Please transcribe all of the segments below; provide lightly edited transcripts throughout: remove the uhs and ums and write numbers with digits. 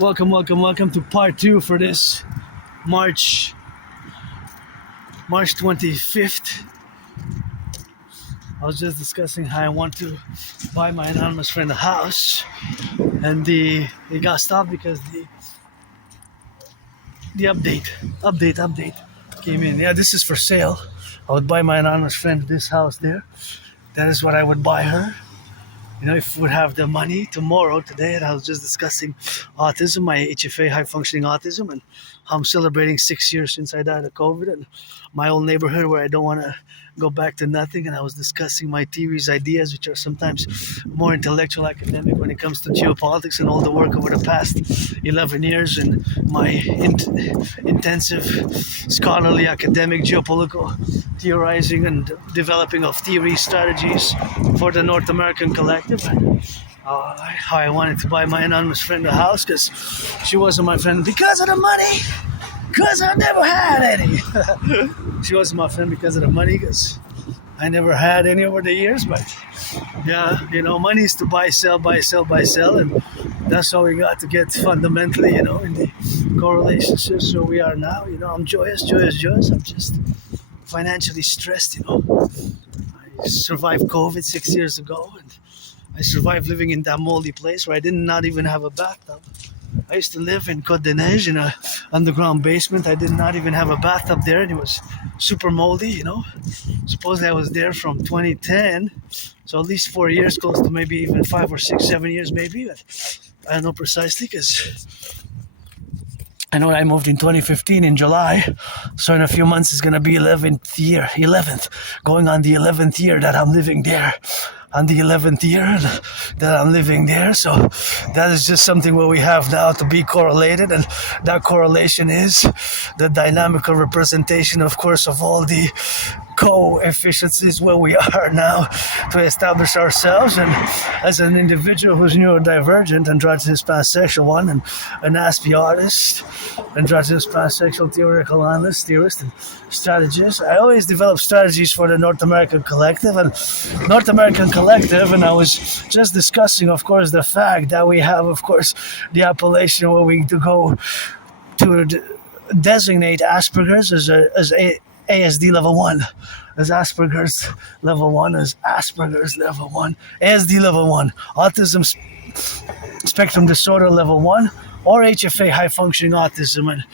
Welcome to part 2 for this March 25th. I was just discussing how I want to buy my anonymous friend a house, and it got stopped because the update came in. Yeah, this is for sale. I would buy my anonymous friend this house there. That is what I would buy her. You know, if we would have the money today, and I was just discussing autism, my HFA, high functioning autism, and how I'm celebrating 6 years since I died of COVID, and my old neighborhood where I don't want to go back to nothing. And I was discussing my theories, ideas, which are sometimes more intellectual, academic when it comes to geopolitics, and all the work over the past 11 years and my intensive scholarly academic geopolitical theorizing and developing of theory strategies for the North American Collective. How I wanted to buy my anonymous friend a house because she wasn't my friend because of the money, because I never had any. She wasn't my friend because of the money, because I never had any over the years. But yeah, you know, money is to buy, sell, and that's how we got to get fundamentally, you know, in the co-relationships where we are now. You know, I'm joyous. I'm just financially stressed, you know. I survived COVID 6 years ago, and I survived living in that moldy place where I did not even have a bathtub. I used to live in Côte d'Ivoire in an underground basement. I did not even have a bathtub there, and it was super moldy, you know. Supposedly I was there from 2010, so at least 4 years, close to maybe even 5 or 6, 7 years maybe. But I don't know precisely, because I know I moved in 2015 in July, so in a few months it's going to be 11th, going on the 11th year that I'm living there. On the 11th year that I'm living there. So that is just something where we have now to be correlated, and that correlation is the dynamical representation, of course, of all the co-efficiencies where we are now to establish ourselves. And as an individual who's neurodivergent, androgynous pansexual one, and an Aspiesque artist, androgynous pansexual theoretical analyst, theorist, and strategist, I always develop strategies for the North American Collective. And I was just discussing, of course, the fact that we have, of course, the appellation where we go to designate Asperger's as ASD level 1, as Asperger's level 1, as Asperger's level 1, ASD level 1, autism spectrum disorder level 1, or HFA, high functioning autism. And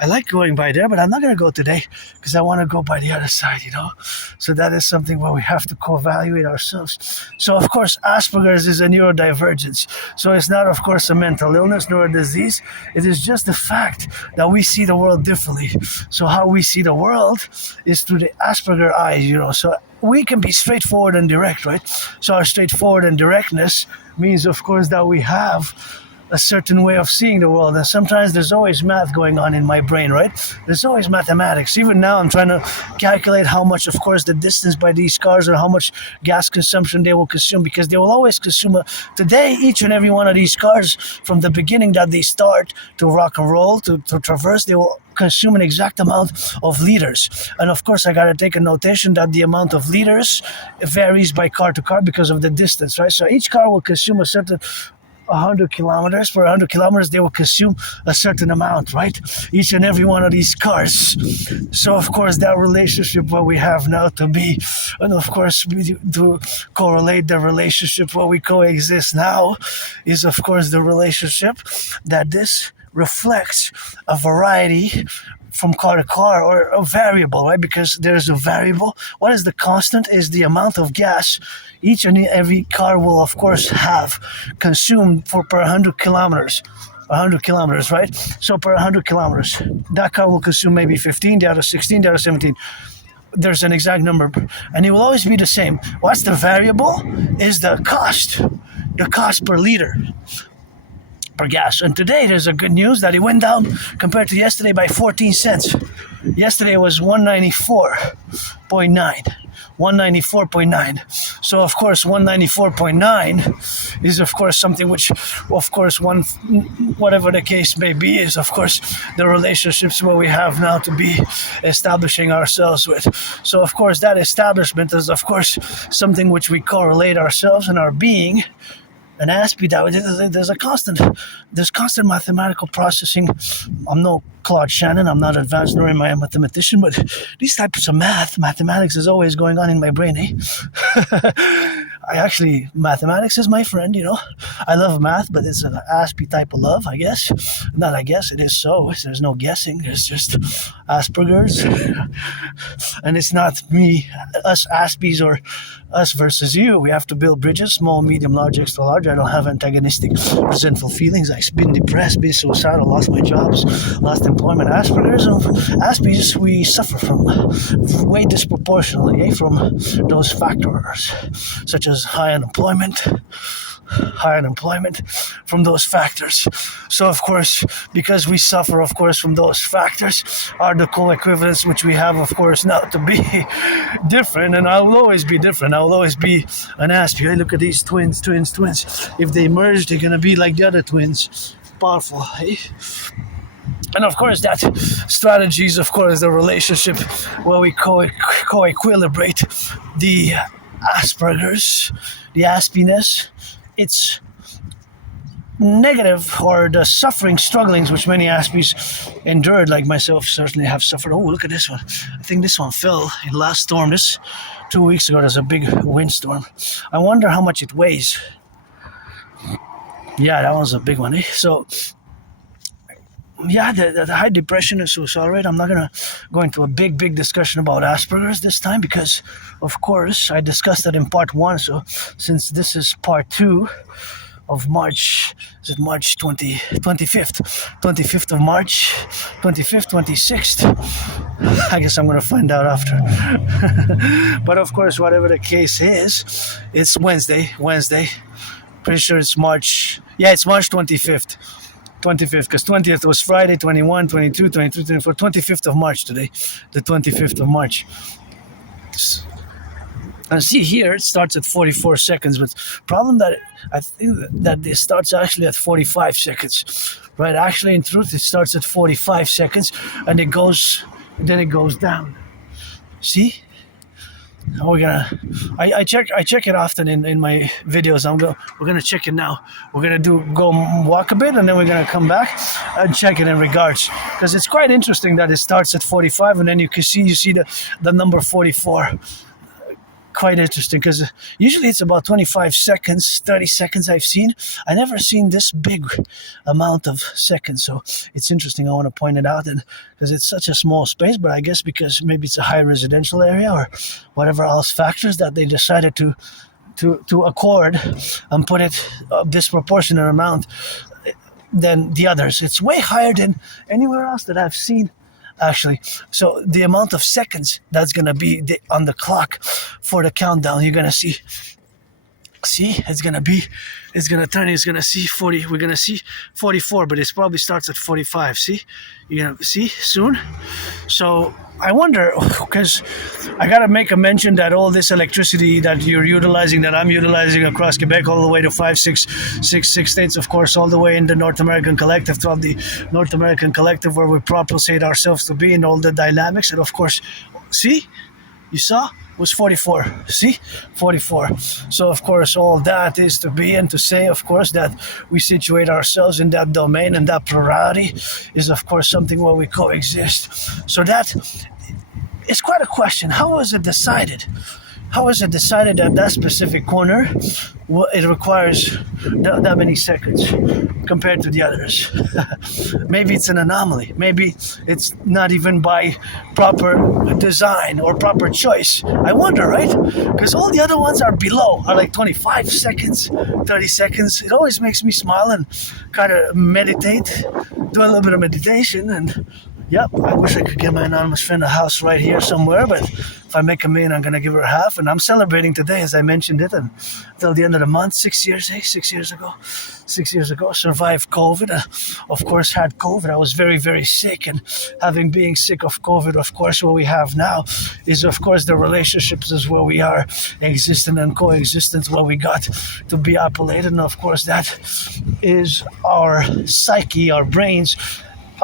I like going by there, but I'm not going to go today because I want to go by the other side, you know. So that is something where we have to co-evaluate ourselves. So, of course, Asperger's is a neurodivergence. So it's not, of course, a mental illness nor a disease. It is just the fact that we see the world differently. So how we see the world is through the Asperger eyes, you know. So we can be straightforward and direct, right? So our straightforward and directness means, of course, that we have a certain way of seeing the world. And sometimes there's always math going on in my brain, right? There's always mathematics. Even now I'm trying to calculate how much, of course, the distance by these cars, or how much gas consumption they will consume, because they will always consume today, each and every one of these cars, from the beginning that they start to rock and roll, to traverse, they will consume an exact amount of liters. And of course, I got to take a notation that the amount of liters varies by car to car because of the distance, right? So each car will consume a certain 100 kilometers. For 100 kilometers, they will consume a certain amount, right? Each and every one of these cars. So, of course, that relationship what we have now to be, and of course, to correlate the relationship what we coexist now, is, of course, the relationship that this reflects a variety from car to car, or a variable, right? Because there's a variable. What is the constant? Is the amount of gas each and every car will, of course, have consumed per 100 kilometers. 100 kilometers, right? So per 100 kilometers, that car will consume maybe 15, the other 16, the other 17. There's an exact number, and it will always be the same. What's the variable? Is the cost per liter per gas. And today there's a good news that it went down compared to yesterday by 14 cents. Yesterday was 194.9. So of course 194.9 is of course something which, of course, whatever the case may be, is of course the relationships where we have now to be establishing ourselves with. So of course that establishment is of course something which we correlate ourselves and our being an Aspie that there's constant mathematical processing. I'm no Claude Shannon. I'm not advanced nor am I a mathematician, but these types of mathematics is always going on in my brain, eh? Mathematics is my friend, you know. I love math, but it's an Aspie type of love, I guess. Not I guess, it is so. There's no guessing. There's just Asperger's. And it's not me, us Aspies, or us versus you. We have to build bridges, small, medium, large, extra large. I don't have antagonistic, resentful feelings. I've been depressed, been suicidal, lost my jobs, lost employment. Asperger's and Aspies, we suffer from way disproportionately from those factors, such as high unemployment from those factors. So of course, because we suffer of course from those factors, are the co-equivalents which we have of course now to be different, and I will always be different. I will always be an Aspie. Hey, look at these twins. If they merge, they're gonna be like the other twins. Powerful, hey? And of course, that strategy is, of course, the relationship where we co-equilibrate the Asperger's, the Aspiness. It's negative, or the suffering, strugglings which many Aspies endured, like myself, certainly have suffered. Oh, look at this one. I think this one fell in last storm. This 2 weeks ago, there's a big windstorm. I wonder how much it weighs. Yeah, that was a big one, eh? So, yeah, the high depression is suicide. I'm not going to go into a big discussion about Asperger's this time because, of course, I discussed it in part 1. So since this is part 2 of March, is it March 25th of March, 25th, 26th? I guess I'm going to find out after. But, of course, whatever the case is, it's Wednesday. Pretty sure it's March. Yeah, it's March 25th. 25th, because 20th was Friday, 21, 22, 23, 24, 25th of March today, the 25th of March. And see here, it starts at 44 seconds, but problem that I think that it starts actually at 45 seconds, right? Actually, in truth, it starts at 45 seconds, and it goes down. See? I check it often in my videos. We're gonna check it now. We're gonna go walk a bit, and then we're gonna come back and check it in regards, because it's quite interesting that it starts at 45 and then you see the number 44. Quite interesting, because usually it's about 25 seconds, 30 seconds I've seen. I never seen this big amount of seconds, so it's interesting. I want to point it out, and because it's such a small space, but I guess because maybe it's a high residential area or whatever else factors that they decided to accord and put it a disproportionate amount than the others. It's way higher than anywhere else that I've seen, actually. So the amount of seconds that's going to be on the clock for the countdown, you're going to see it's going to turn, it's going to see 40, we're going to see 44, but it probably starts at 45. See, you're going to see soon. So I wonder, because I got to make a mention that all this electricity that you're utilizing, that I'm utilizing across Quebec, all the way to 6 states, of course, all the way in the North American Collective, throughout the North American Collective, where we propulsate ourselves to be in all the dynamics. And of course, see, you saw? It was 44. See? 44. So, of course, all that is to be and to say, of course, that we situate ourselves in that domain, and that plurality is, of course, something where we coexist. So that is quite a question. How was it decided? How is it decided that that specific corner, it requires that many seconds compared to the others? Maybe it's an anomaly. Maybe it's not even by proper design or proper choice. I wonder, right? Because all the other ones are below, are like 25 seconds, 30 seconds. It always makes me smile and kind of meditate, do a little bit of meditation. And yep, I wish I could get my anonymous friend a house right here somewhere, but if I make $1 million, I'm going to give her half. And I'm celebrating today, as I mentioned it, until the end of the month, 6 years ago, survived COVID. Of course, had COVID. I was very, very sick. And being sick of COVID, of course, what we have now is, of course, the relationships is where we are existent and coexistence, where we got to be appellated. And, of course, that is our psyche, our brains,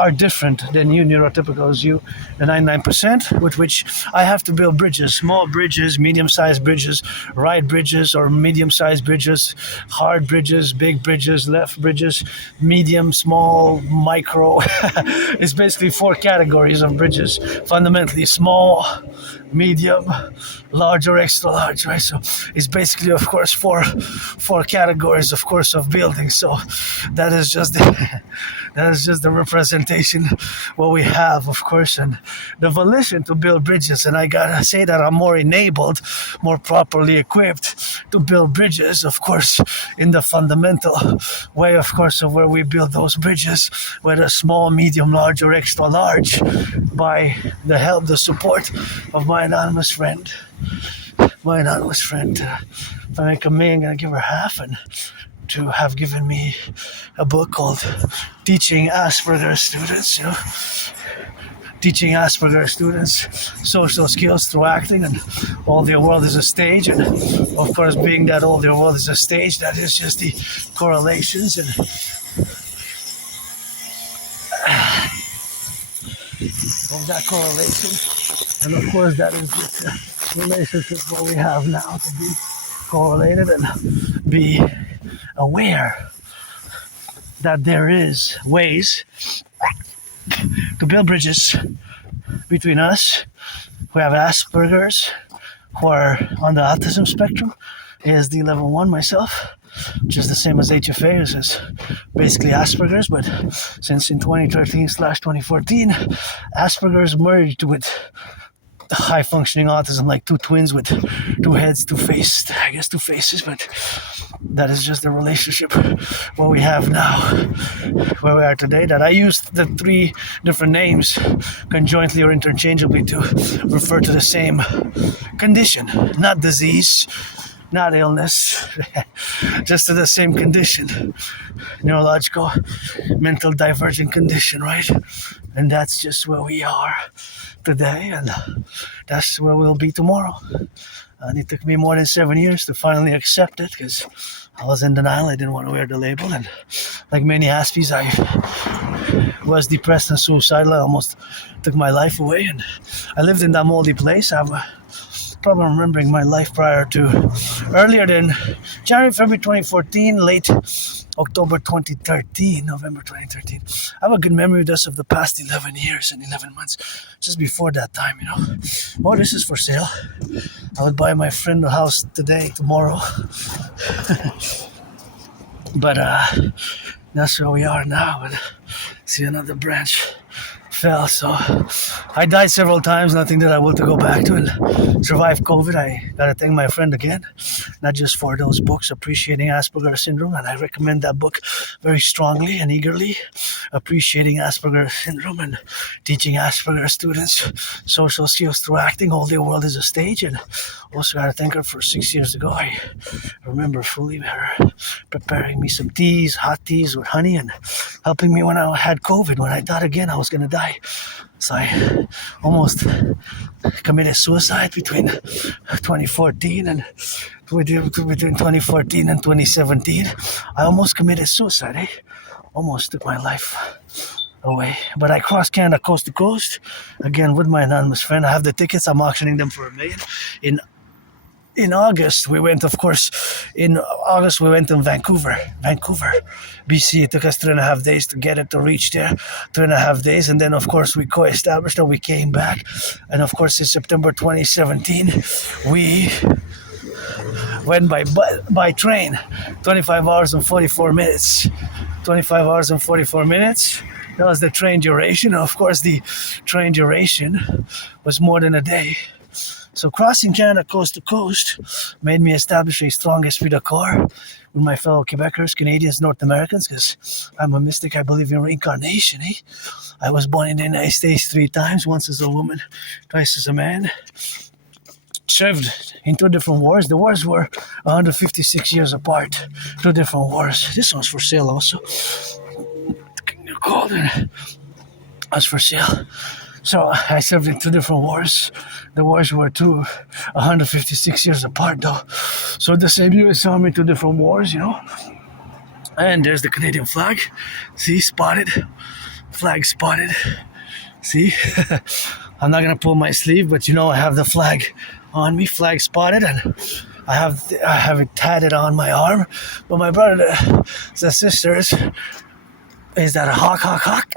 are different than you neurotypicals, you, the 99%, with which I have to build bridges, small bridges, medium-sized bridges, right bridges or medium-sized bridges, hard bridges, big bridges, left bridges, medium, small, micro. It's basically 4 categories of bridges, fundamentally small, medium, large or extra large, right? So it's basically, of course, four categories, of course, of building. So that is just the representation what we have, of course, and the volition to build bridges. And I gotta say that I'm more enabled, more properly equipped to build bridges, of course, in the fundamental way, of course, of where we build those bridges, whether small, medium, large, or extra large, by the help, the support of my anonymous friend. My anonymous friend, if I make a million, I'm gonna give her half, and to have given me a book called Teaching Asperger Students, teaching Asperger students social skills through acting, and all their world is a stage. And of course, being that all their world is a stage, that is just the correlations and of that correlation. And of course, that is just a relationship what we have now, to be correlated and be aware that there is ways to build bridges between us who have Asperger's, who are on the autism spectrum, ASD level 1 myself, which is the same as HFA, which is basically Asperger's, but since in 2013/2014, Asperger's merged with high functioning autism, like two twins with two heads, two faces, but that is just the relationship what we have now, where we are today, that I used the 3 different names conjointly or interchangeably to refer to the same condition, not disease, not illness, just to the same condition, neurological, mental divergent condition, right? And that's just where we are today, and that's where we'll be tomorrow. And it took me more than 7 years to finally accept it, because I was in denial. I didn't want to wear the label, and like many Aspies, I was depressed and suicidal. I almost took my life away, and I lived in that moldy place. I have a problem remembering my life prior to earlier than January, February 2014, late October 2013, November 2013. I have a good memory just of the past 11 years and 11 months, just before that time, Oh, this is for sale. I would buy my friend a house today, tomorrow. But that's where we are now. And see, another branch fell, so I died several times, nothing that I will to go back to, and survived COVID. I gotta thank my friend again, not just for those books, Appreciating Asperger Syndrome, and I recommend that book very strongly and eagerly, Appreciating Asperger Syndrome and Teaching Asperger Students Social Skills Through Acting, All Their World is a Stage. And also gotta thank her for 6 years ago. I remember fully her preparing me some teas, hot teas with honey, and helping me when I had COVID. When I thought again I was gonna die, so I almost committed suicide between 2014 and between 2014 and 2017. I almost committed suicide. Almost took my life away. But I crossed Canada coast to coast again with my anonymous friend. I have the tickets. I'm auctioning them for $1 million. In August, we went, of course, to Vancouver, BC. It took us 3.5 days to get it, to reach there, 3.5 days. And then, of course, we co-established and we came back. And, of course, in September 2017, we went by train, 25 hours and 44 minutes. 25 hours and 44 minutes. That was the train duration. Of course, the train duration was more than a day. So crossing Canada coast to coast made me establish a strong esprit de corps with my fellow Quebecers, Canadians, North Americans, because I'm a mystic. I believe in reincarnation. I was born in the United States 3 times, once as a woman, twice as a man. Served in 2 different wars. The wars were 156 years apart. 2 different wars. This one's for sale also. That's for sale. So I served in 2 different wars. The wars were 156 years apart, though. So the same U.S. Army, 2 different wars, And there's the Canadian flag. See, spotted. Flag spotted. See? I'm not gonna pull my sleeve, but you know I have the flag on me, flag spotted, and I have it tatted on my arm. But my brother, the sisters, is that a hawk, hawk, hawk?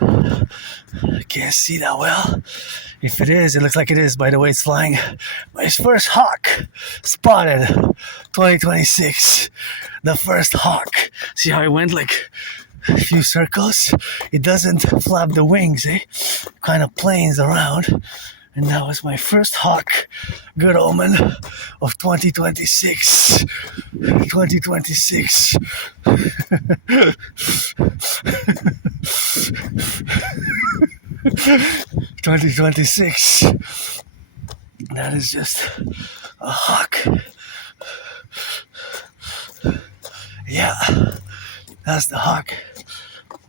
I can't see that well. If it is, it looks like it is by the way it's flying. My first hawk spotted 2026. The first hawk. See how it went like a few circles? It doesn't flap the wings, eh? Kind of planes around. And that was my first hawk. Good omen of 2026. 2026. 2026. That is just a hawk. Yeah, that's the hawk.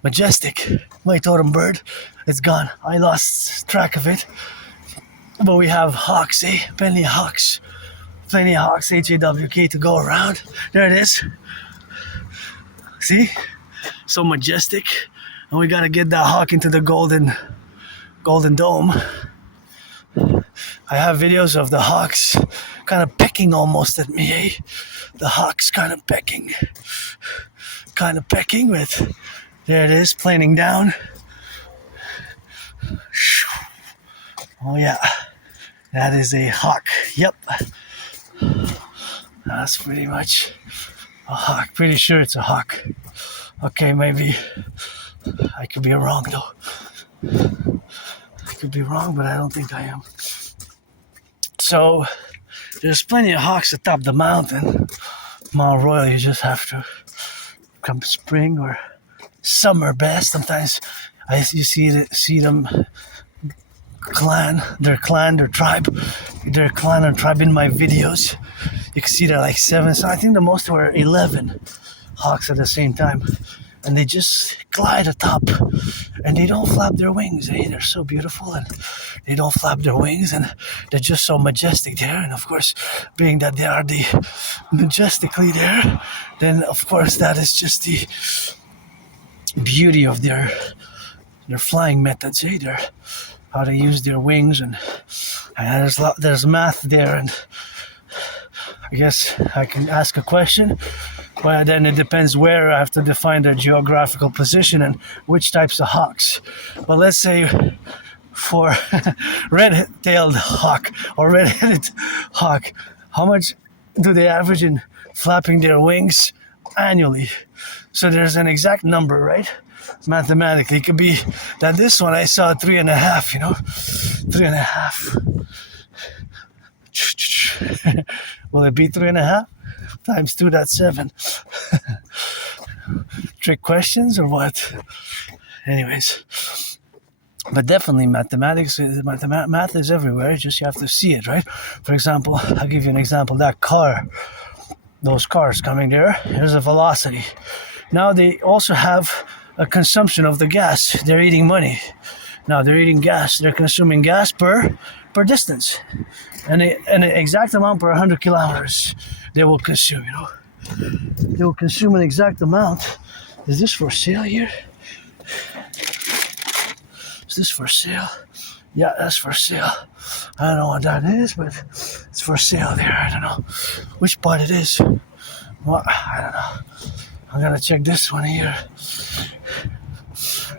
Majestic. My totem bird. It's gone. I lost track of it. But we have hawks, eh? Plenty of hawks. Plenty of hawks, H-A-W-K, to go around. There it is. See? So majestic. And we gotta get that hawk into the golden dome. I have videos of the hawks kind of pecking almost at me, eh? The hawks kind of pecking with, there it is, planing down. Oh yeah, that is a hawk. Yep, that's pretty much a hawk. Pretty sure it's a hawk. Okay, maybe I could be wrong though. I could be wrong, but I don't think I am. So there's plenty of hawks atop the mountain. Mount Royal, you just have to come spring or summer best. Sometimes you see them their tribe in my videos. You can see they're like 7. So I think the most were 11 hawks at the same time. And they just glide atop, and they don't flap their wings. Eh? They're so beautiful, and they don't flap their wings, and they're just so majestic there. And of course, being that they are the majestically there, then of course that is just the beauty of their flying methods. Eh? How they use their wings, and there's math there, and I guess I can ask a question. But then it depends where I have to define their geographical position and which types of hawks. But let's say for red-tailed hawk or red-headed hawk, how much do they average in flapping their wings annually? So there's an exact number, right? Mathematically, it could be that this one I saw 3.5, 3.5. Will it be 3.5? Times 2, that's 7. Trick questions or what? Anyways, but definitely mathematics, math is everywhere. Just you have to see it, right? For example, I'll give you an example. That car, those cars coming there, there's a velocity. Now they also have a consumption of the gas. They're eating money. Now they're eating gas. They're consuming gas per distance, and an exact amount per 100 kilometers. They will consume, They will consume an exact amount. Is this for sale here? Is this for sale? Yeah, that's for sale. I don't know what that is, but it's for sale there. I don't know which part it is. Well, I don't know. I'm gonna check this one here.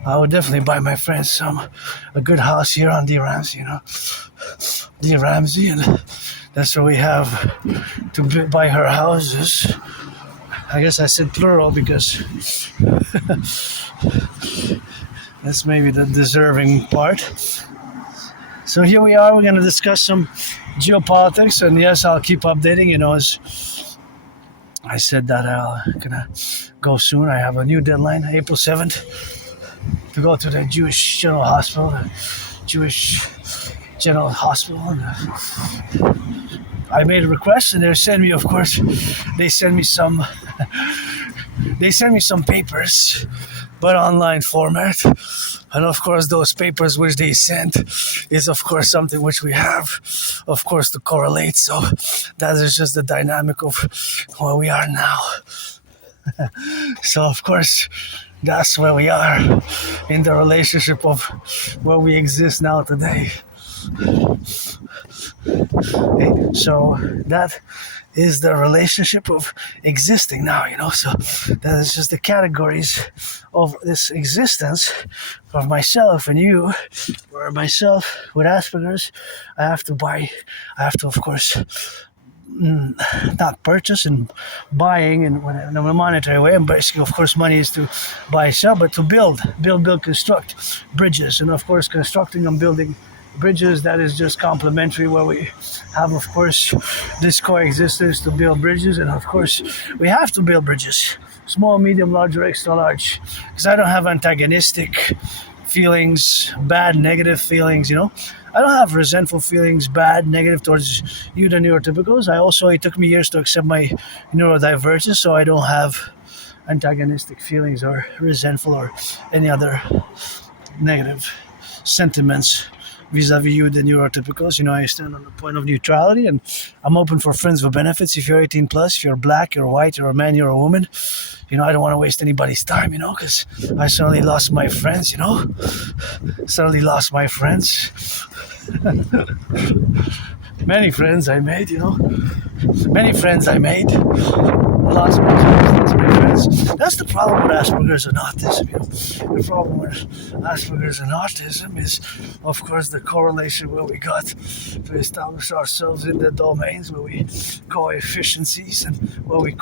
I would definitely buy my friends a good house here on D. Ramsey, D. Ramsey, and that's where we have to buy her houses. I guess I said plural because that's maybe the deserving part. So here we are. We're going to discuss some geopolitics, and yes, I'll keep updating. As I said that I'm gonna go soon. I have a new deadline, April 7th, to go to the Jewish General Hospital. And I made a request, and they send me, of course, they send me some papers, but online format. And of course, those papers which they sent is, of course, something which we have, of course, to correlate. So that is just the dynamic of where we are now. So, of course, That's where we are in the relationship of where we exist now today. Okay, so that is the relationship of existing now, so that is just the categories of this existence of myself and you, where myself with Asperger's, I have to of course not purchase and buying in a monetary way. And basically, of course, money is to buy, sell, but to build, construct bridges. And of course, constructing and building bridges, that is just complementary, where we have, of course, this coexistence to build bridges. And of course, we have to build bridges, small, medium, large, or extra large, because I don't have antagonistic feelings, bad, negative feelings, I don't have resentful feelings, bad, negative towards you, the neurotypicals. It took me years to accept my neurodivergence, so I don't have antagonistic feelings or resentful or any other negative sentiments vis-a-vis you, the neurotypicals. I stand on the point of neutrality, and I'm open for friends with benefits. If you're 18 plus, if you're black, you're white, you're a man, you're a woman, I don't want to waste anybody's time, because I suddenly lost my friends, suddenly lost my friends. Many friends I made, many friends I made. Lots of friends. That's the problem with Asperger's and autism. The problem with Asperger's and autism is, of course, the correlation where we got to establish ourselves in the domains where we co-efficiencies and where we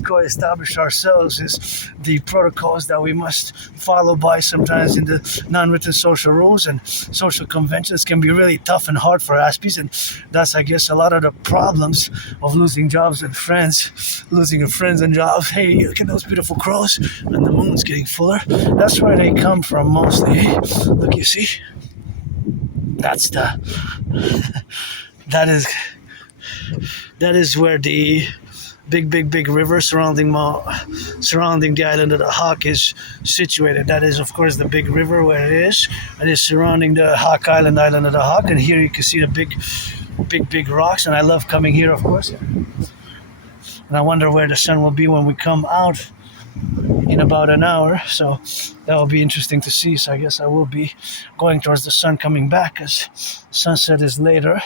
co-establish ourselves is the protocols that we must follow by sometimes in the non-written social rules and social conventions can be really tough and hard for Aspies, and that's, I guess, a lot of the problems of losing jobs and friends, losing your friends and jobs. Hey, look at those beautiful crows, and the moon's getting fuller. That's where they come from mostly. Hey, look, you see? That's that is where the big river surrounding the island of the Hawk is situated. That is, of course, the big river where it is. It is surrounding the Hawk island of the Hawk, and here you can see the big rocks, and I love coming here, of course. And I wonder where the sun will be when we come out in about an hour, so that will be interesting to see. So I guess I will be going towards the sun coming back, as sunset is later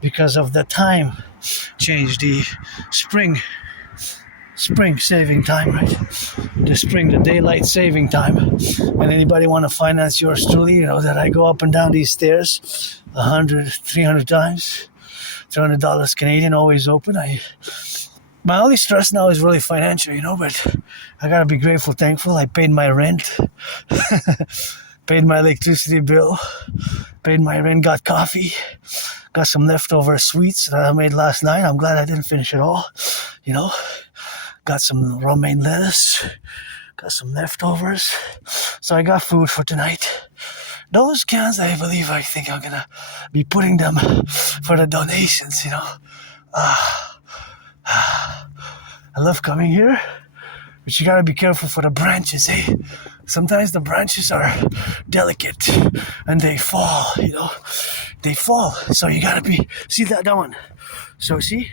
because of the time change, the spring saving time, right? The daylight saving time. And anybody want to finance yours truly, that I go up and down these stairs 100, 300 times, $300 Canadian, always open. My only stress now is really financial, but I gotta be grateful, thankful. I paid my rent, paid my electricity bill, paid my rent, got coffee, got some leftover sweets that I made last night. I'm glad I didn't finish it all, got some romaine lettuce, got some leftovers. So I got food for tonight. Those cans, I think I'm gonna be putting them for the donations, I love coming here, but you gotta be careful for the branches, eh? Sometimes the branches are delicate and they fall, they fall. So you gotta see that one. So see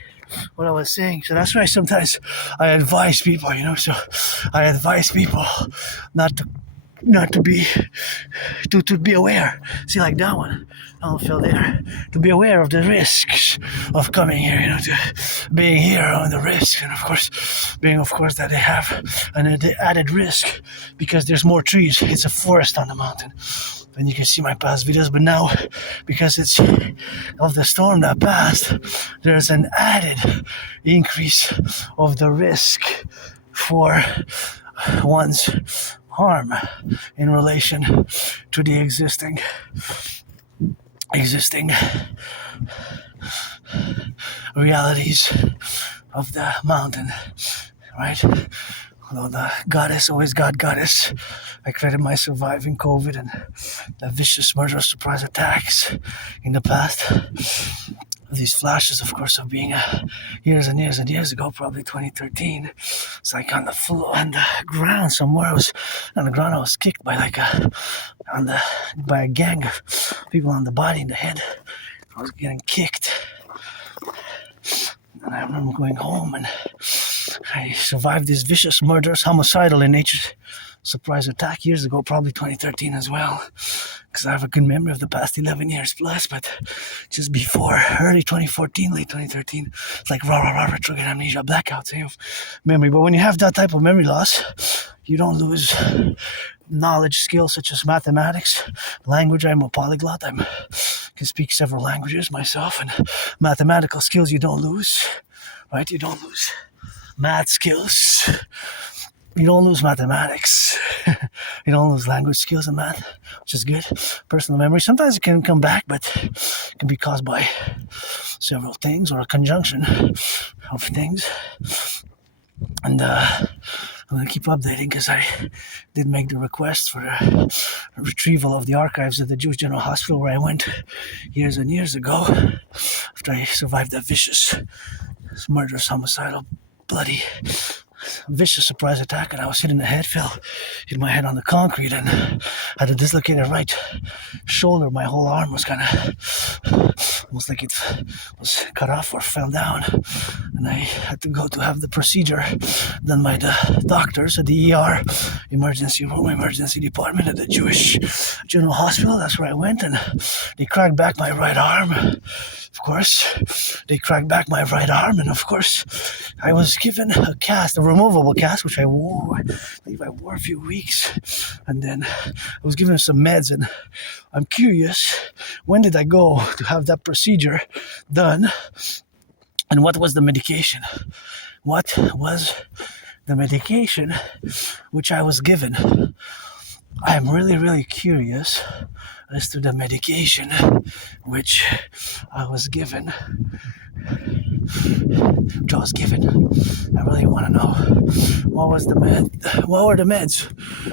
what I was saying. So that's why sometimes I advise people, so I advise people not to be aware. See, like that one, I don't feel there. To be aware of the risks of coming here, to being here on the risk, and of course, that they have an added risk because there's more trees. It's a forest on the mountain. And you can see my past videos, but now, because it's of the storm that passed, there's an added increase of the risk for one's harm in relation to the existing realities of the mountain, right? Although the goddess, always goddess, I credit my surviving COVID and the vicious murderous surprise attacks in the past. These flashes, of course, of being years and years ago, probably 2013. It's like on the ground somewhere. I was on the ground. I was kicked by by a gang of people on the body, in the head. I was getting kicked, and I remember going home and I survived this vicious, murderous, homicidal in nature surprise attack years ago, probably 2013 as well, because I have a good memory of the past 11 years plus, but just before, early 2014, late 2013, it's like retrograde amnesia, blackouts of memory. But when you have that type of memory loss, you don't lose knowledge, skills such as mathematics, language. I'm a polyglot. I can speak several languages myself, and mathematical skills you don't lose, right? You don't lose math skills. You don't lose mathematics. You don't lose language skills and math, which is good. Personal memory. Sometimes it can come back, but it can be caused by several things or a conjunction of things. And I'm going to keep updating because I did make the request for a retrieval of the archives of the Jewish General Hospital where I went years and years ago after I survived that vicious, murderous, homicidal, bloody, vicious surprise attack, and I was hit in the head, hit my head on the concrete, and had a dislocated right shoulder. My whole arm was kind of almost like it was cut off or fell down, and I had to go to have the procedure done by the doctors at the ER, emergency room, emergency department at the Jewish General Hospital. That's where I went, and they cracked back my right arm. Of course, they cracked back my right arm, and of course, I was given a cast, a removable cast, which I wore. I believe I wore a few weeks, and then I was given some meds. And I'm curious, when did I go to have that procedure done, and what was the medication? What was the medication which I was given? I am really, really curious as to the medication which I was given. I really want to know. What was the med? What were the meds?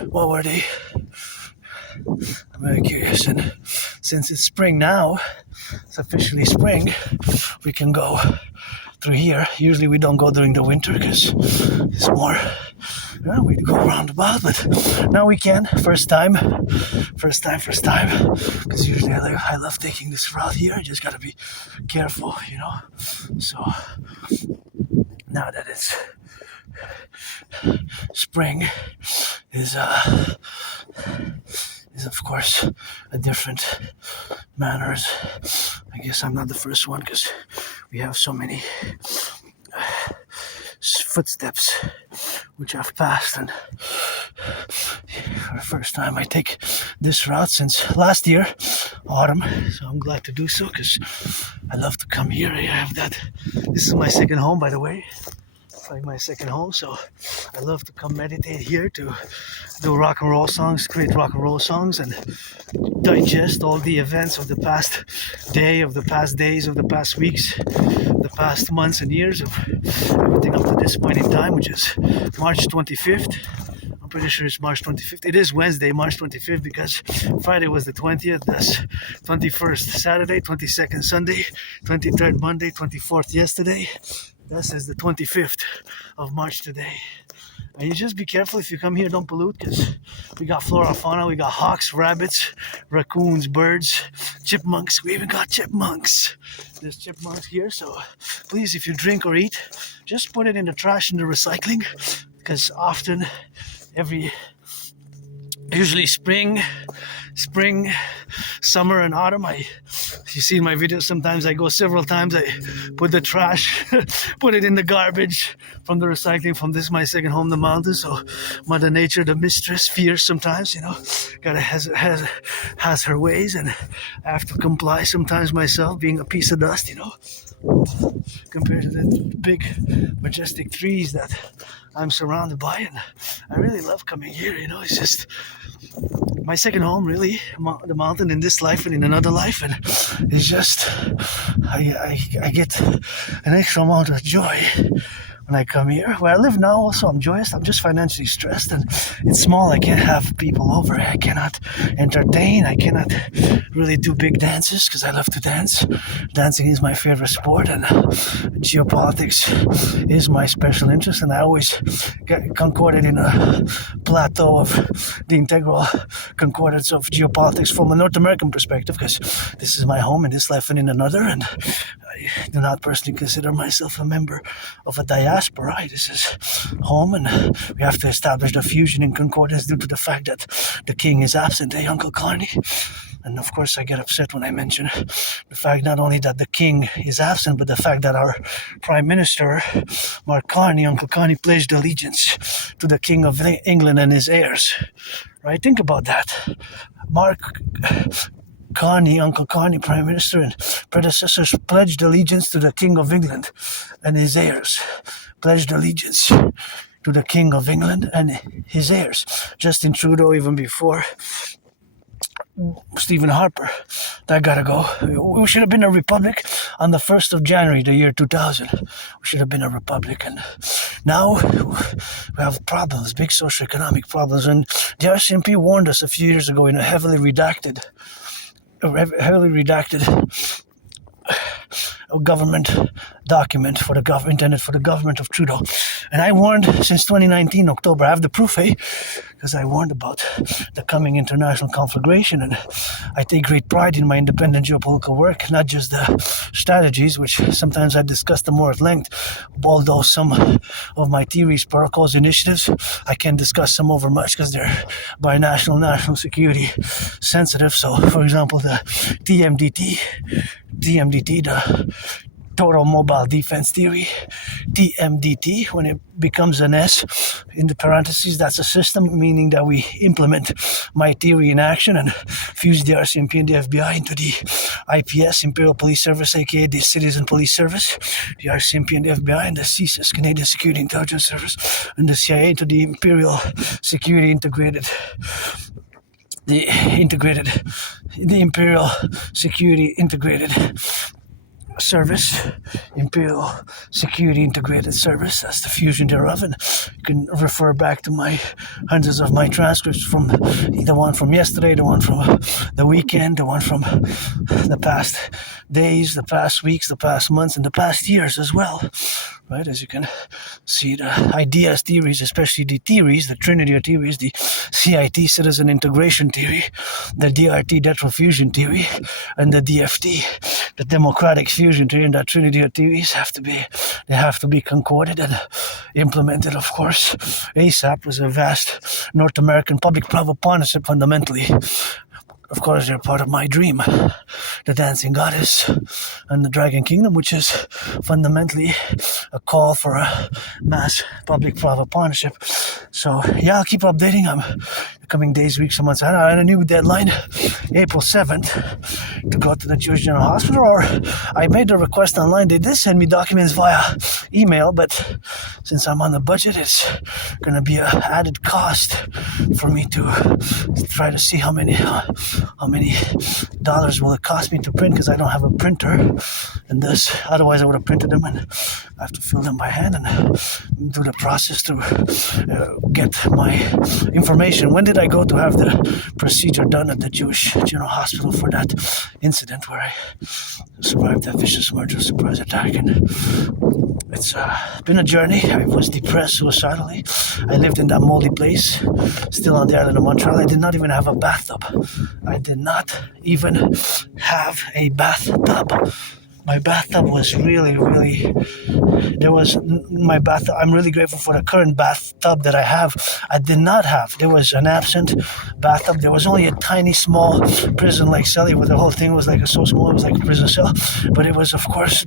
What were they? I'm very curious. And since it's spring now, it's officially spring, we can go through here. Usually we don't go during the winter because it's more, we go roundabout, but now we can. First time, because usually I love taking this route here. I just gotta be careful, So now that it's spring, is of course a different manners. I guess I'm not the first one because we have so many footsteps which I've passed, and for the first time I take this route since last year, autumn, so I'm glad to do so because I love to come here. I have that. This is my second home, by the way. It's like my second home, so I love to come meditate here, to do rock and roll songs, create rock and roll songs, and digest all the events of the past day, of the past days, of the past weeks, the past months and years, of everything up to this point in time, which is March 25th. I'm pretty sure it's March 25th. It is Wednesday, March 25th, because Friday was the 20th. That's 21st Saturday, 22nd Sunday, 23rd Monday, 24th yesterday. This is the 25th of March today. And you just be careful if you come here, don't pollute, because we got flora, fauna, we got hawks, rabbits, raccoons, birds, chipmunks. We even got chipmunks. There's chipmunks here, so please, if you drink or eat, just put it in the trash, in the recycling, because often, usually spring, summer, and autumn, you see in my videos, sometimes I go several times, I put the trash, put it in the garbage from the recycling, from this, my second home, the mountains. So Mother Nature, the mistress, fierce sometimes, has her ways, and I have to comply sometimes myself, being a piece of dust, compared to the big, majestic trees that I'm surrounded by. And I really love coming here, it's just my second home, really, the mountain, in this life and in another life, and it's just I get an extra amount of joy when I come here. Where I live now, also, I'm joyous. I'm just financially stressed, and it's small. I can't have people over. I cannot entertain. I cannot really do big dances because I love to dance. Dancing is my favorite sport, and geopolitics is my special interest, and I always get concorded in a plateau of the integral concordance of geopolitics from a North American perspective, because this is my home in this life and in another, and I do not personally consider myself a member of a diaspora. Vesper, right? This is home, and we have to establish the fusion in concordance due to the fact that the king is absent, Uncle Carney? And of course, I get upset when I mention the fact not only that the king is absent, but the fact that our Prime Minister, Mark Carney, Uncle Carney, pledged allegiance to the King of England and his heirs. Right? Think about that. Mark Carney, Uncle Carney, Prime Minister, and predecessors pledged allegiance to the King of England and his heirs. Pledged allegiance to the King of England and his heirs. Justin Trudeau, even before Stephen Harper. That gotta go. We should have been a republic on the 1st of January, the year 2000. We should have been a republic. And now we have problems, big socioeconomic problems. And the RCMP warned us a few years ago in a heavily redacted government document for the government, intended for the government of Trudeau. And I warned since 2019, October, I have the proof, because I warned about the coming international conflagration, and I take great pride in my independent geopolitical work, not just the strategies, which sometimes I discuss them more at length, although some of my theories, protocols, initiatives, I can't discuss them over much because they're by national security sensitive. So, for example, the TMDT, the Total Mobile Defense Theory, TMDT, when it becomes an S, in the parentheses, that's a system, meaning that we implement my theory in action and fuse the RCMP and the FBI into the IPS, Imperial Police Service, aka the Citizen Police Service, the RCMP and the FBI, and the CSIS, Canadian Security Intelligence Service, and the CIA into the Imperial Security the Imperial Security Integrated Service, Imperial Security Integrated Service. That's the fusion thereof, and you can refer back to my hundreds of my transcripts from the one from yesterday, the one from the weekend, the one from the past days, the past weeks, the past months, and the past years as well. Right, as you can see, the ideas, theories, especially the theories, the Trinity of theories, the CIT, Citizen Integration Theory, the DRT, Death Fusion Theory, and the DFT, the Democratic Fusion Theory, and the Trinity of theories have to be concorded and implemented, of course. ASAP was a vast North American public-private partnership fundamentally. Of course, they're part of my dream, the Dancing Goddess and the Dragon Kingdom, which is fundamentally a call for a mass public-private partnership. So, yeah, I'll keep updating them the coming days, weeks, and months. I had a new deadline, April 7th, to go to the Jewish General Hospital, or I made the request online. They did send me documents via email, but since I'm on the budget, it's going to be an added cost for me to try to see how many dollars will it cost me to print, because I don't have a printer, and this, otherwise I would have printed them, and I have to fill them by hand and do the process to get my information. When did I go to have the procedure done at the Jewish General Hospital for that incident where I survived that vicious murder surprise attack? And it's been a journey. I was depressed suicidally. I lived in that moldy place, still on the island of Montreal. I did not even have a bathtub. I did not even have a bathtub. My bathtub was really, my bathtub. I'm really grateful for the current bathtub that I have. I did not have. There was an absent bathtub. There was only a tiny, small prison-like cell where the whole thing was like so small. It was like a prison cell. But it was, of course,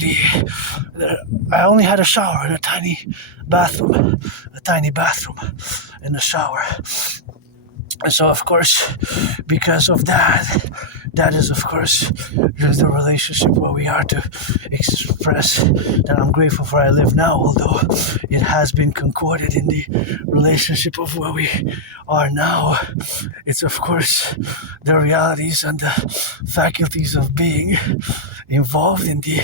I only had a shower and a tiny bathroom and a shower. And so, of course, because of that is, of course, just the relationship where we are to express that I'm grateful for I live now, although it has been concorded in the relationship of where we are now. It's, of course, the realities and the faculties of being involved in the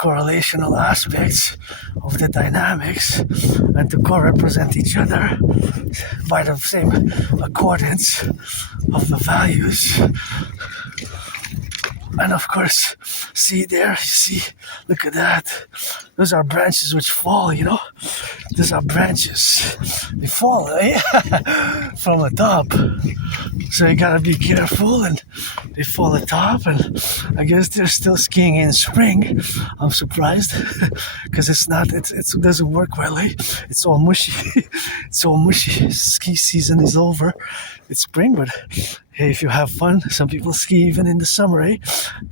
correlational aspects of the dynamics and to co-represent each other by the same accordance of the values. And of course, see there, look at that. Those are branches which fall, these are branches. They fall from the top. So you gotta be careful, and they fall atop, and I guess they're still skiing in spring. I'm surprised because it doesn't work well. It's all mushy. It's all mushy. Ski season is over. It's spring, but hey, if you have fun, some people ski even in the summer.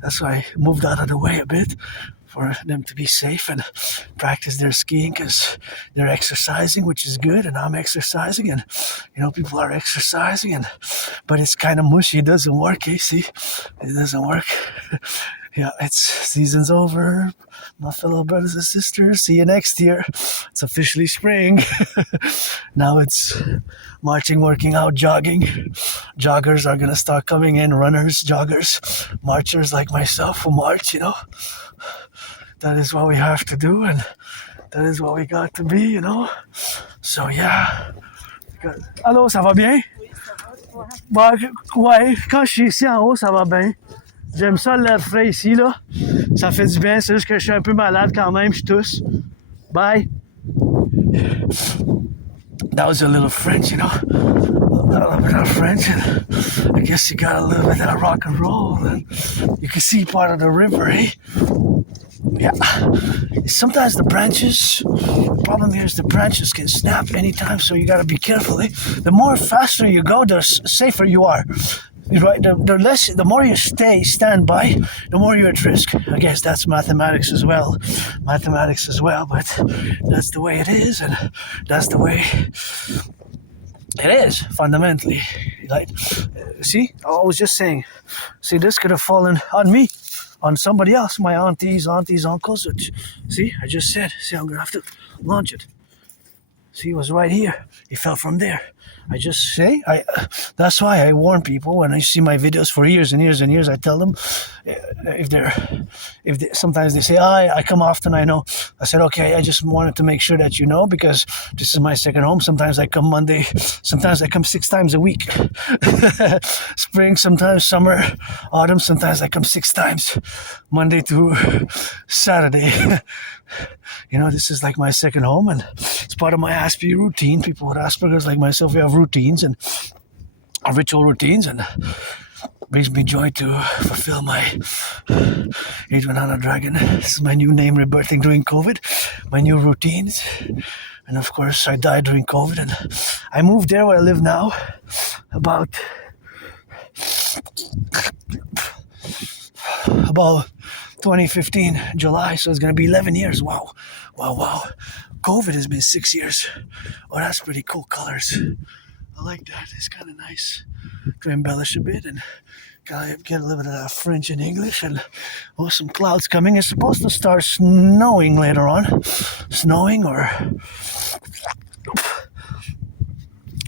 That's why I moved out of the way a bit, for them to be safe and practice their skiing, because they're exercising, which is good, and I'm exercising, and people are exercising, but it's kind of mushy. It doesn't work. See, it doesn't work. Yeah, it's season's over, my fellow brothers and sisters. See you next year. It's officially spring. Now it's marching, working out, jogging. Joggers are gonna start coming in. Runners, joggers, marchers like myself who march. That is what we have to do, and that is what we got to be. So yeah. Allô, ça va bien? Oui, ça va, toi? Bah, ouais, quand je suis ici en haut, ça va bien. J'aime ça l'air frais ici, là. Ça fait du bien, c'est juste que je suis un peu malade quand même, je tousse. Bye. That was a little French, a little bit of French, and I guess you got a little bit of that rock and roll, and you can see part of the river, Yeah. Sometimes the problem here is the branches can snap anytime, so you gotta be careful, The more faster you go, the safer you are. Right? The more you stand by, the more you're at risk. I guess that's mathematics as well, but that's the way it is, and that's the way it is, fundamentally. Right? See, I was just saying, this could have fallen on me, on somebody else, my aunties, uncles. See, I just said, I'm gonna have to launch it. See, it was right here. It fell from there. I just say, that's why I warn people when I see my videos for years and years and years. I tell them, sometimes they say, I come often, I know. I said, okay, I just wanted to make sure that you know, because this is my second home. Sometimes I come Monday, sometimes I come 6 times a week. Spring, sometimes summer, autumn, sometimes I come 6 times, Monday to Saturday. This is like my second home, and it's part of my Aspiesque routine. People with Asperger's like myself, we have routines and ritual routines, and brings me joy to fulfill my Adrian on a Dragon. This is my new name, rebirthing during COVID, my new routines. And of course, I died during COVID, and I moved there where I live now about 2015 July, so it's gonna be 11 years. Wow. COVID has been 6 years. Oh, that's pretty cool colors. I like that. It's kind of nice to embellish a bit and get a little bit of that French and English, and some clouds coming. It's supposed to start snowing later on. Or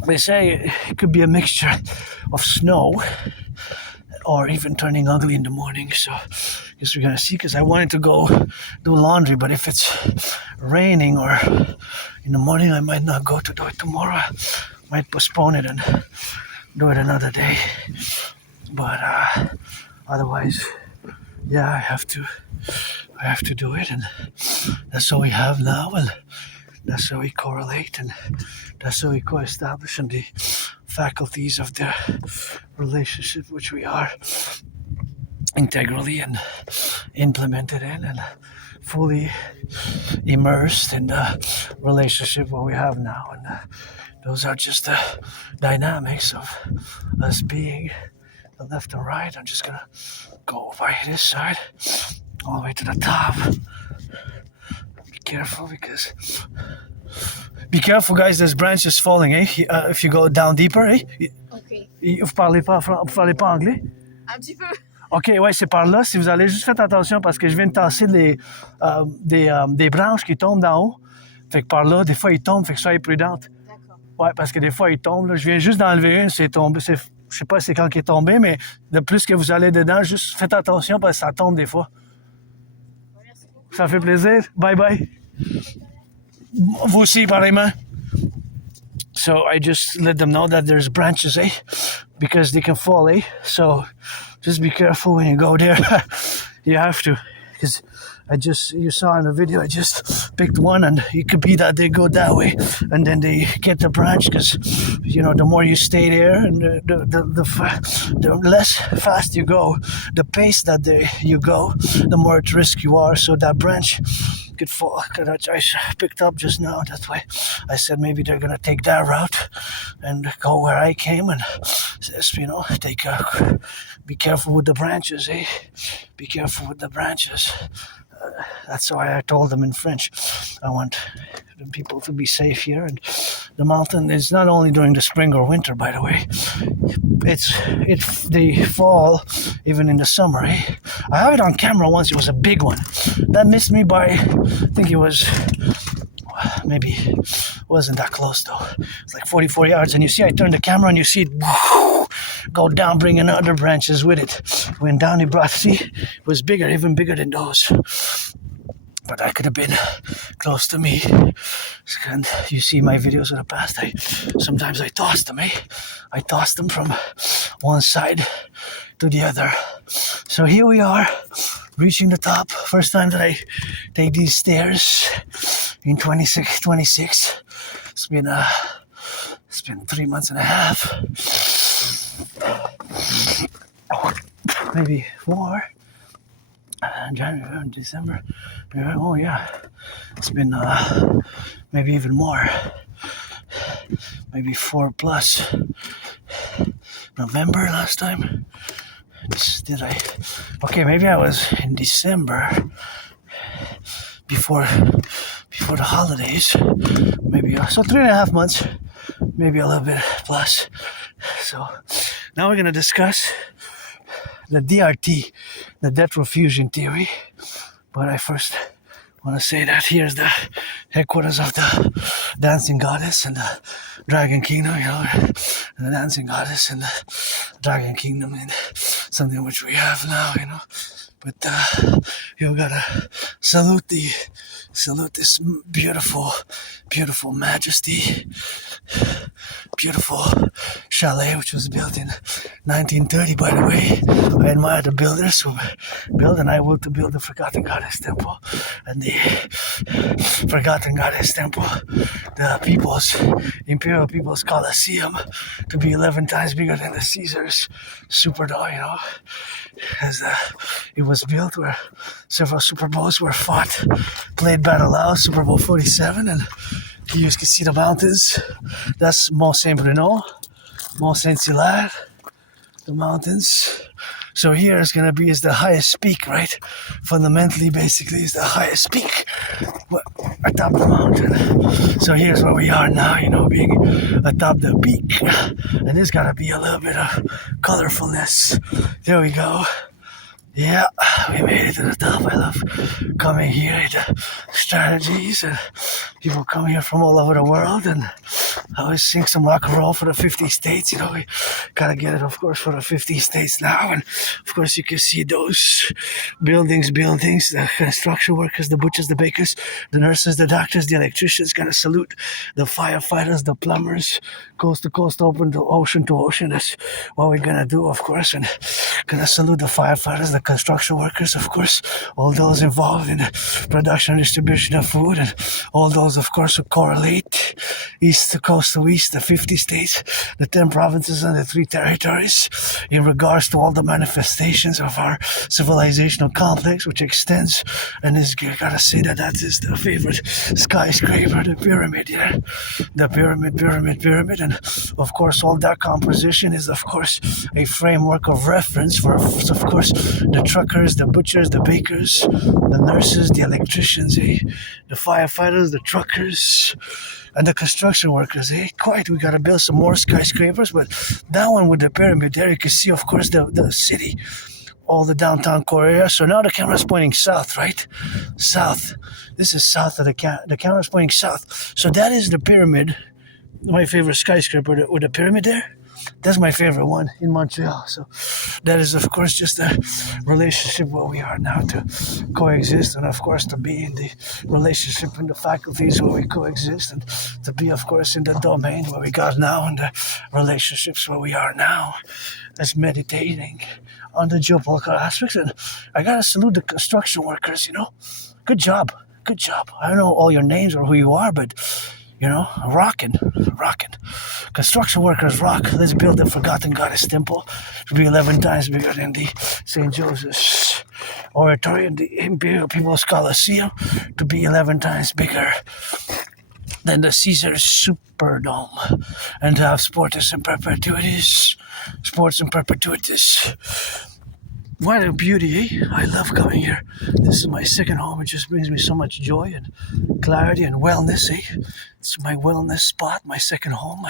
they say it could be a mixture of snow or even turning ugly in the morning. So I guess we're gonna see, because I wanted to go do laundry, but if it's raining or in the morning, I might not go to do it tomorrow. I might postpone it and do it another day. But otherwise, yeah, I have to do it, and that's what we have now, and that's how we correlate, and that's how we co-establish in the faculties of the relationship which we are integrally and implemented in and fully immersed in the relationship what we have now. And those are just the dynamics of us being the left and right. I'm just gonna go by this side all the way to the top. Be careful, be careful, guys, there's branches falling, if you go down deeper, Ok. Vous parlez pas anglais? Un petit peu. Ok, ouais, c'est par là. Si vous allez, juste faites attention, parce que je viens de tasser des branches qui tombent d'en haut. Fait que par là, des fois, ils tombent, fait que soyez prudente. D'accord. Ouais, parce que des fois, ils tombent. Là. Je viens juste d'enlever une, c'est tombé. Je sais pas c'est quand qui est tombé, mais de plus que vous allez dedans, juste faites attention, parce que ça tombe des fois. Merci beaucoup. Ça fait plaisir. Bye bye. Vous aussi, pareillement. So I just let them know that there's branches, because they can fall, So just be careful when you go there. You have to, because you saw in the video, I just picked one, and it could be that they go that way, and then they get the branch, because the more you stay there, and the less fast you go, the pace that you go, the more at risk you are. So that branch could fall. I picked up just now. That's why I said maybe they're gonna take that route and go where I came, and just be careful with the branches, eh? Be careful with the branches. That's why I told them in French. I want the people to be safe here, and the mountain is not only during the spring or winter, by the way. They fall even in the summer. Eh? I have it on camera once. It was a big one that missed me by, I think it was, maybe wasn't that close though. It's like 44 yards, and you see I turned the camera and you see it go down, bringing other branches with it. Went down, it was bigger, even bigger than those. But that could have been close to me. And you see my videos in the past, sometimes I tossed them, eh? I tossed them from one side to the other. So here we are, reaching the top. First time that I take these stairs in 26. It's been 3 months and a half. Maybe 4. January, December. Oh yeah, it's been maybe even more. Maybe 4 plus. November last time. Okay, maybe I was in December before the holidays. Maybe so 3.5 months. Maybe a little bit plus. So now we're gonna discuss the DRT, the death refusion theory. But I first want to say that here's the headquarters of the dancing goddess and the dragon kingdom, the dancing goddess and the dragon kingdom, and something which we have now, But you gotta salute this beautiful majesty, beautiful chalet, which was built in 1930, by the way. I admire the builders who built, and I will to build the Forgotten Goddess Temple. And the Forgotten Goddess Temple, the Imperial People's Colosseum, to be 11 times bigger than the Caesar's Superdome, as it was built where several Super Bowls were fought, played battle out, Super Bowl 47, and you can see the mountains. That's Mont Saint-Bruno, Mont Saint-Hilaire, the mountains. So here is the highest peak, right? Fundamentally, basically, is the highest peak atop the mountain. So here's where we are now, being atop the peak. And there's gotta be a little bit of colorfulness. There we go. Yeah, we made it to the top. I love coming here, the strategies, and people come here from all over the world, and I always sing some rock and roll for the 50 states. We gotta get it, of course, for the 50 states now. And of course, you can see those buildings, the construction workers, the butchers, the bakers, the nurses, the doctors, the electricians. Gotta salute the firefighters, the plumbers, coast to coast, open to ocean. That's what we're gonna do, of course. And gonna salute the firefighters, the construction workers, of course, all those involved in the production and distribution of food, and all those, of course, who correlate east to coast to east, the 50 states, the 10 provinces, and the 3 territories, in regards to all the manifestations of our civilizational complex, which extends, and gotta say that is the favorite skyscraper, the pyramid, yeah, the pyramid, and of course, all that composition is, of course, a framework of reference for, of course, the truckers, the butchers, the bakers, the nurses, the electricians, the firefighters, the truckers, and the construction workers. We gotta build some more skyscrapers, but that one with the pyramid there, you can see, of course, the city, all the downtown core area. So now the camera's pointing south, right? South. This is south of the camera's pointing south. So that is the pyramid, my favorite skyscraper with the pyramid there. That's my favorite one in Montreal. So that is, of course, just a relationship where we are now to coexist, and of course to be in the relationship in the faculties where we coexist, and to be, of course, in the domain where we got now, and the relationships where we are now, as meditating on the geopolitical aspects. And I gotta salute the construction workers. Good job, good job. I don't know all your names or who you are, but rocking. Construction workers rock. Let's build the Forgotten Goddess Temple to be 11 times bigger than the St. Joseph's Oratory and the Imperial People's Coliseum, to be 11 times bigger than the Caesar's Superdome, and to have sports and perpetuities. What a beauty, eh? I love coming here. This is my second home. It just brings me so much joy and clarity and wellness, eh? It's my wellness spot, my second home,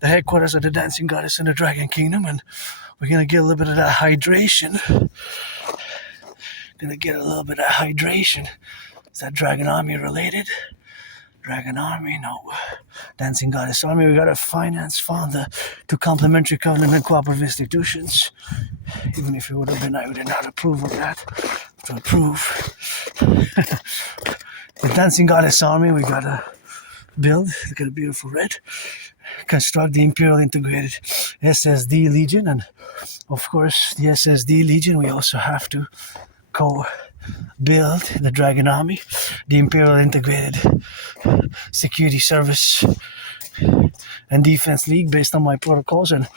the headquarters of the Dancing Goddess in the Dragon Kingdom, and we're going to get a little bit of that hydration. Is that Dragon Army related? Dragon Army, no. Dancing Goddess Army, we got to fund the two complementary covenant and cooperative institutions. Even if it would have been, I would not approve of that. To approve. The Dancing Goddess Army, we got to build. Look at the beautiful red. Construct the Imperial Integrated SSD Legion. And of course, the SSD Legion, we also have to build the Dragon Army, the Imperial Integrated Security Service and Defense League, based on my protocols and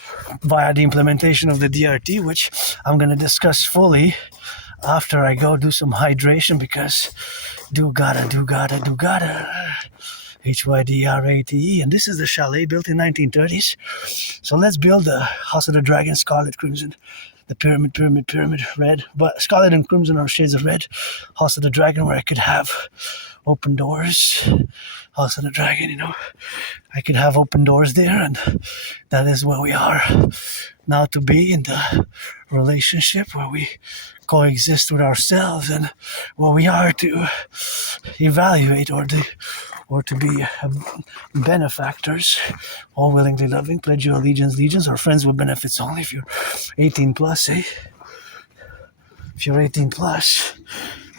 via the implementation of the DRT, which I'm going to discuss fully after I go do some hydration, because do gotta. HYDRATE. And this is the chalet built in 1930s. So let's build the House of the Dragon, Scarlet, Crimson, the pyramid, red. But Scarlet and Crimson are shades of red. House of the Dragon, where I could have open doors. House of the Dragon, I could have open doors there, and that is where we are now, to be in the relationship where we coexist with ourselves, and where we are to evaluate or to be benefactors, all willingly loving, pledge your legions, or friends with benefits only if you're 18 plus, eh? If you're 18 plus,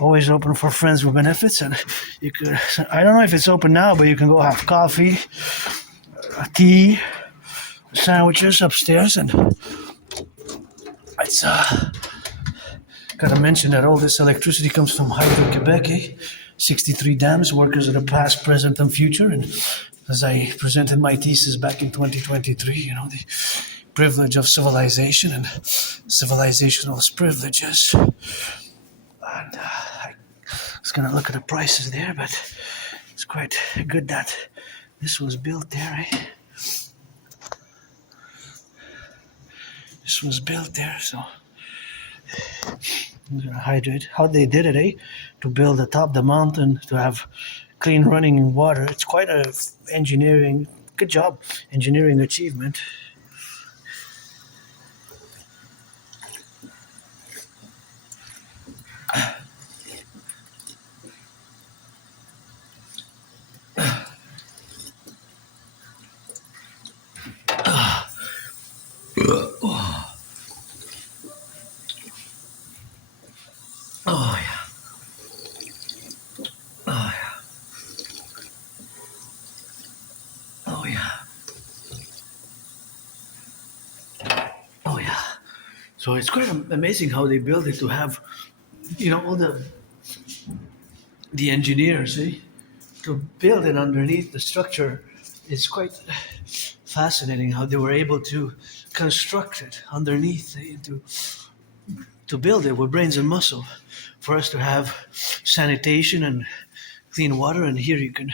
always open for friends with benefits. And you could, I don't know if it's open now, but you can go have coffee, tea, sandwiches upstairs. And it's gotta mention that all this electricity comes from Hydro-Quebec, eh? 63 dams, workers of the past, present, and future. And as I presented my thesis back in 2023, the privilege of civilization and civilizational's privileges. And I was going to look at the prices there, but it's quite good that this was built there, eh? This was built there, so I'm gonna hydrate. How they did it, eh? To build atop the mountain, to have clean running water. It's quite a good job, engineering achievement. Oh yeah. Oh yeah. Oh yeah. Oh yeah. So it's quite amazing how they build it, to have, all the engineers, to build it underneath the structure. It's quite fascinating how they were able to construct it underneath, to build it with brains and muscle, for us to have sanitation and clean water. And here you can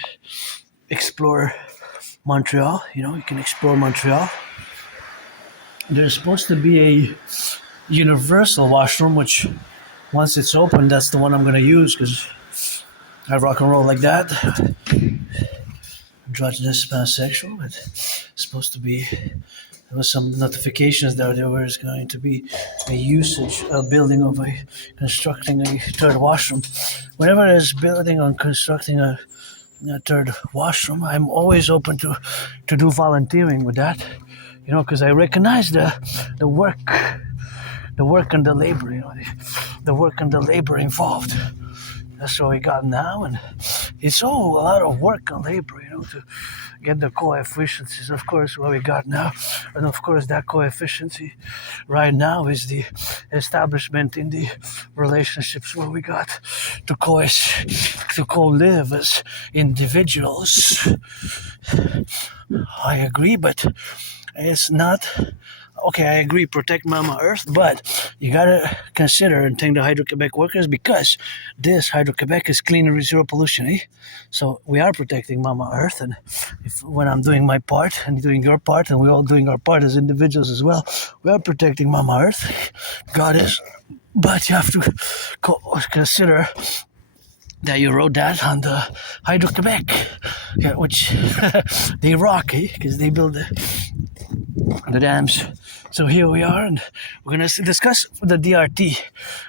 explore Montreal. You can explore Montreal. There's supposed to be a universal washroom, which once it's open, that's the one I'm going to use, because I rock and roll like that. Androgynous, pansexual. But it's supposed to be, there was some notifications there was going to be a usage, a building of constructing a third washroom. Whenever there's building on constructing a third washroom, I'm always open to do volunteering with that. You know, because I recognize the work, and the labor. You know, the work and the labor involved. That's what we got now, and it's all a lot of work and labor, you know, to get the coefficients is of course what we got now. And of course that coefficiency right now is the establishment in the relationships where we got to co-live as individuals. I agree, but it's not okay. I agree, protect Mama Earth, but you gotta consider and thank the Hydro-Quebec workers, because this Hydro-Quebec is clean and zero pollution, eh? So we are protecting Mama Earth, and when I'm doing my part and doing your part, and we're all doing our part as individuals as well, we are protecting Mama Earth. God is, but you have to consider that you wrote that on the Hydro-Quebec, yeah, which they rock, eh? Because they build the dams. So here we are, and we're going to discuss the DRT,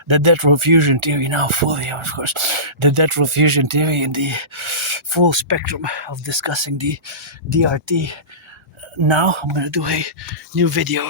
the death-row fusion theory now fully, of course. The death-row fusion theory in the full spectrum of discussing the DRT. Now I'm going to do a new video.